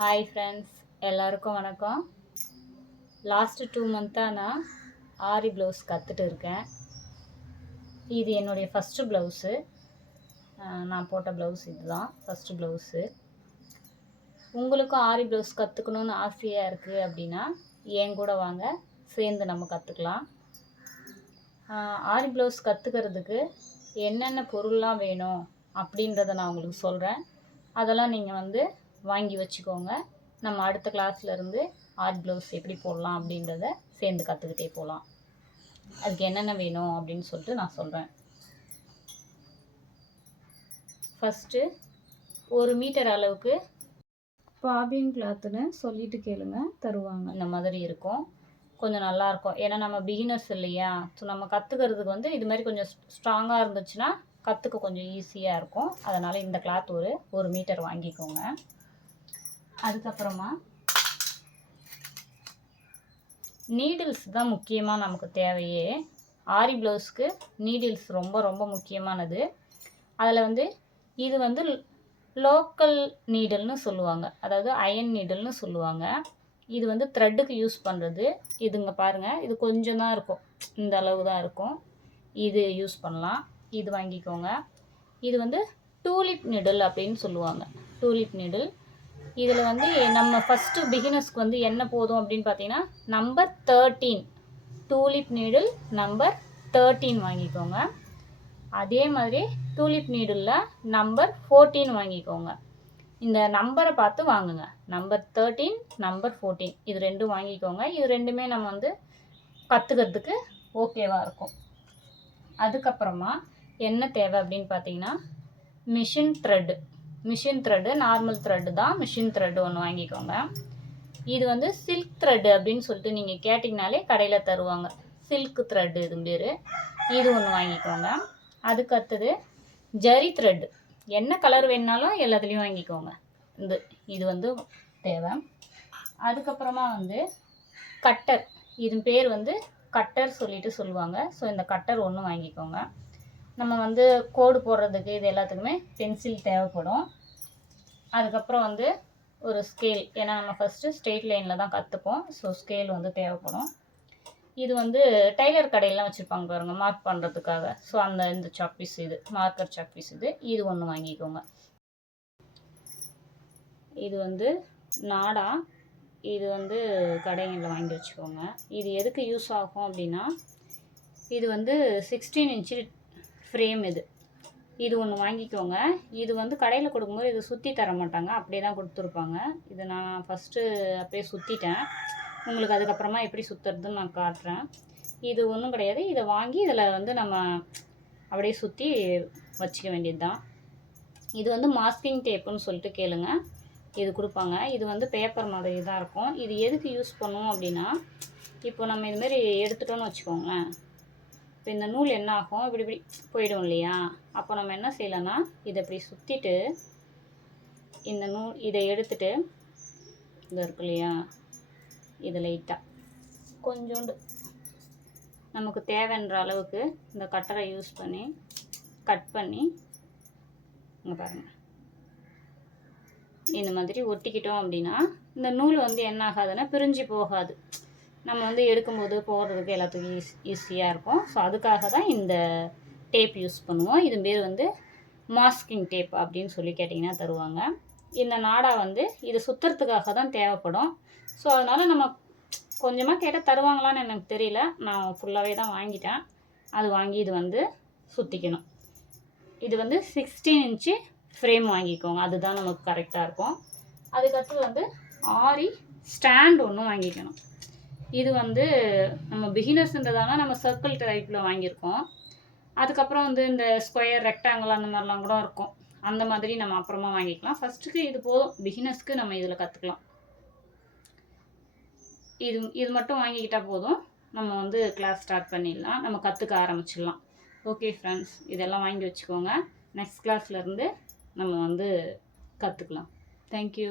Hi friends எல்லாருக்கும் வணக்கம். Last two மந்த்தாக நான் ஆரி ப்ளவுஸ் கற்றுட்டு இருக்கேன். இது என்னுடைய ஃபஸ்ட்டு ப்ளவுஸு நான் போட்ட ப்ளவுஸ் இதுதான். ஃபஸ்ட்டு ப்ளவுஸு உங்களுக்கும் ஆரி ப்ளவுஸ் கற்றுக்கணுன்னு ஆசையாக இருக்குது அப்படின்னா என் கூட வாங்க. சேர்ந்து நம்ம கற்றுக்கலாம் ஆரி ப்ளவுஸ் கற்றுக்கிறதுக்கு என்னென்ன பொருள்லாம் வேணும் அப்படின்றத நான் உங்களுக்கு சொல்கிறேன் அதெல்லாம் நீங்கள் வந்து வாங்கி வச்சுக்கோங்க. நம்ம அடுத்த கிளாஸ்லேருந்து இருந்து ஆரி ப்ளவுஸ் எப்படி போடலாம் அப்படின்றத சேர்ந்து கற்றுக்கிட்டே போகலாம் அதுக்கு என்னென்ன வேணும் அப்படின்னு சொல்லிட்டு நான் சொல்கிறேன் ஃபஸ்ட்டு ஒரு மீட்டர் அளவுக்கு பாபின் கிளாத்துன்னு சொல்லிட்டு கேளுங்க தருவாங்க. இந்த மாதிரி இருக்கும். கொஞ்சம் நல்லாயிருக்கும் ஏன்னா நம்ம பிகினர்ஸ் இல்லையா? ஸோ நம்ம கற்றுக்கிறதுக்கு வந்து இது மாதிரி கொஞ்சம் ஸ்ட்ராங்காக இருந்துச்சுன்னா கற்றுக்க கொஞ்சம் ஈஸியாக இருக்கும். அதனால் இந்த கிளாத் ஒரு ஒரு மீட்டர் வாங்கிக்கோங்க. அதுக்கப்புறமா நீடில்ஸ் தான் முக்கியமாக நமக்கு தேவையே. ஆரி ப்ளவுஸ்க்கு நீடில்ஸ் ரொம்ப ரொம்ப முக்கியமானது. அதில் வந்து இது வந்து லோக்கல் நீடல்னு சொல்லுவாங்க. அதாவது அயன் நீடல்னு சொல்லுவாங்க. இது வந்து த்ரெட்டுக்கு யூஸ் பண்ணுறது இதுங்க பாருங்கள் இது கொஞ்சம் தான் இருக்கும். இந்த அளவு தான் இருக்கும். இது யூஸ் பண்ணலாம். இது வாங்கிக்கோங்க. இது வந்து டூலிப் நீடல் அப்படின்னு சொல்லுவாங்க. டூலிப் நீடில் இதில் வந்து நம்ம ஃபஸ்ட்டு பிகினர்ஸ்க்கு வந்து என்ன போதும் அப்படின்னு பார்த்தீங்கன்னா number thirteen tulip needle number thirteen வாங்கிக்கோங்க. அதே மாதிரி டூலிப் நீடில் நம்பர் ஃபோர்டீன் வாங்கிக்கோங்க. இந்த நம்பரை பார்த்து வாங்குங்க. நம்பர் தேர்ட்டீன் நம்பர் ஃபோர்டீன் இது ரெண்டும் வாங்கிக்கோங்க. இது ரெண்டுமே நம்ம வந்து கற்றுக்கிறதுக்கு ஓகேவாக இருக்கும். அதுக்கப்புறமா என்ன தேவை அப்படின்னு பார்த்தீங்கன்னா machine thread machine thread normal thread தான் மிஷின் த்ரெட்டு ஒன்று வாங்கிக்கோங்க. இது வந்து சில்க் த்ரெட்டு அப்படின்னு சொல்லிட்டு நீங்கள் கேட்டிங்கனாலே கடையில் தருவாங்க. சில்க் த்ரெட்டு இது பேர். இது ஒன்று வாங்கிக்கோங்க. அதுக்கு அடுத்தது ஜரி த்ரெட்டு என்ன கலர் வேணுனாலும் எல்லாத்துலேயும் வாங்கிக்கோங்க. இந்த இது வந்து தேவை. அதுக்கப்புறமா வந்து கட்டர் இது பேர் வந்து கட்டர் சொல்லிட்டு சொல்லுவாங்க. ஸோ இந்த கட்டர் ஒன்று வாங்கிக்கோங்க. நம்ம வந்து கோடு போடுறதுக்கு இது எல்லாத்துக்குமே பென்சில் தேவைப்படும். அதுக்கப்புறம் வந்து ஒரு ஸ்கேல் ஏன்னா நம்ம ஃபஸ்ட்டு ஸ்ட்ரெயிட் லைனில் தான் கற்றுப்போம் ஸோ ஸ்கேல் வந்து தேவைப்படும். இது வந்து டைலர் கடையிலாம் வச்சுருப்பாங்க பாருங்கள் மார்க் பண்ணுறதுக்காக ஸோ அந்த இந்த சாக் பீஸ் இது மார்க்கர் சாக் பீஸ் இது இது ஒன்று வாங்கிக்கோங்க. இது வந்து நாடா இது வந்து கடைகளில் வாங்கி வச்சுக்கோங்க. இது எதுக்கு யூஸ் ஆகும் அப்படின்னா இது வந்து சிக்ஸ்டீன் இன்ச்சு ஃப்ரேம் இது. இது ஒன்று வாங்கிக்கோங்க. இது வந்து கடையில் கொடுக்கும்போது இது சுற்றி தர மாட்டாங்க. அப்படியே தான் கொடுத்துருப்பாங்க. இது நான் ஃபஸ்ட்டு அப்படியே சுற்றிட்டேன் உங்களுக்கு அதுக்கப்புறமா எப்படி சுற்றுறதுன்னு நான் காட்டுறேன். இது ஒன்றும் கிடையாது. இதை வாங்கி இதில் வந்து நம்ம அப்படியே சுற்றி வச்சுக்க வேண்டியது தான் இது வந்து மாஸ்கிங் டேப்புன்னு சொல்லிட்டு கேளுங்க. இது கொடுப்பாங்க. இது வந்து பேப்பர் மாதிரி தான் இருக்கும். இது எதுக்கு யூஸ் பண்ணுவோம் அப்படின்னா இப்போ நம்ம இதுமாரி எடுத்துட்டோன்னு வச்சுக்கோங்களேன். இப்போ இந்த நூல் என்ன ஆகும்? இப்படி இப்படி போயிடும் இல்லையா? அப்போ நம்ம என்ன செய்யலாம்னா இதை இப்படி சுற்றிட்டு இந்த நூல் இதை எடுத்துட்டு இது இருக்கு இல்லையா? இது லைட்டாக கொஞ்சோண்டு நமக்கு தேவைன்ற அளவுக்கு இந்த கட்டரை யூஸ் பண்ணி கட் பண்ணி இங்கே பாருங்கள் இந்த மாதிரி ஒட்டிக்கிட்டோம் அப்படின்னா இந்த நூல் வந்து என்ன ஆகாதுன்னா பிரிஞ்சு போகாது. நம்ம வந்து எடுக்கும்போது போடுறதுக்கு எல்லாத்துக்கும் ஈஸ் ஈஸியாக இருக்கும். ஸோ அதுக்காக தான் இந்த டேப் யூஸ் பண்ணுவோம். இது பேர் வந்து மாஸ்கிங் டேப் அப்படின்னு சொல்லி கேட்டிங்கன்னா தருவாங்க. இந்த நாடா வந்து இது சுற்றுறதுக்காக தான் தேவைப்படும். ஸோ அதனால் நம்ம கொஞ்சமாக கேட்டால் தருவாங்களான்னு எனக்கு தெரியல. நான் ஃபுல்லாகவே தான் வாங்கிட்டேன். அது வாங்கி இது வந்து சுற்றிக்கணும் இது வந்து சிக்ஸ்டீன் இன்ச்சு ஃப்ரேம் வாங்கிக்கோங்க. அதுதான் நமக்கு கரெக்டாக இருக்கும். அதுக்கடுத்து வந்து ஆரி ஸ்டாண்ட் ஒன்று வாங்கிக்கணும். இது வந்து நம்ம பிகினர்ஸ்ன்றதால நம்ம சர்க்கிள் டைப்பில் வாங்கியிருக்கோம். அதுக்கப்புறம் வந்து இந்த ஸ்கொயர் ரெக்டாங்கிள் அந்த மாதிரிலாம் கூட இருக்கும். அந்த மாதிரி நம்ம அப்புறமா வாங்கிக்கலாம். ஃபஸ்ட்டுக்கு இது போதும். பிகினர்ஸ்க்கு நம்ம இதில் கற்றுக்கலாம் இது இது மட்டும் வாங்கிக்கிட்டால் போதும். நம்ம வந்து கிளாஸ் ஸ்டார்ட் பண்ணிடலாம். நம்ம கற்றுக்க ஆரம்பிச்சிடலாம். ஓகே ஃப்ரெண்ட்ஸ் இதெல்லாம் வாங்கி வச்சுக்கோங்க. நெக்ஸ்ட் கிளாஸ்லேருந்து நம்ம வந்து கற்றுக்கலாம் தேங்க்யூ